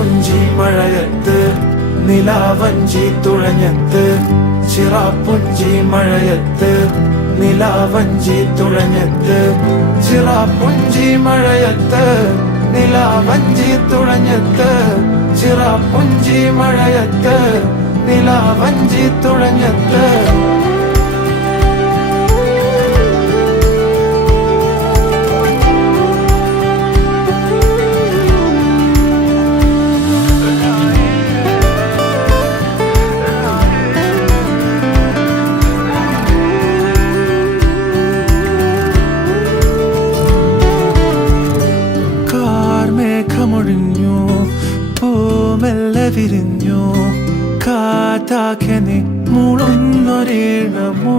ചിറാപ്പുഞ്ചി മഴയത്ത് നിലാവഞ്ചി തുഴഞ്ഞത്ത് ചിറാപ്പുഞ്ചി മഴയത്ത് നിലാവഞ്ചി തുഴഞ്ഞത്ത് ചിറാപ്പുഞ്ചി മഴയത്ത് നിലാവഞ്ചി തുഴഞ്ഞത്ത് ചിറാപ്പുഞ്ചി മഴയത്ത് നിലാവഞ്ചി തുഴഞ്ഞത്ത് മേഘമൊഴിഞ്ഞു പൂമെല്ലെ വിരിഞ്ഞു കാറ്റാകെ നീ മൂളുന്നൊരീണമോ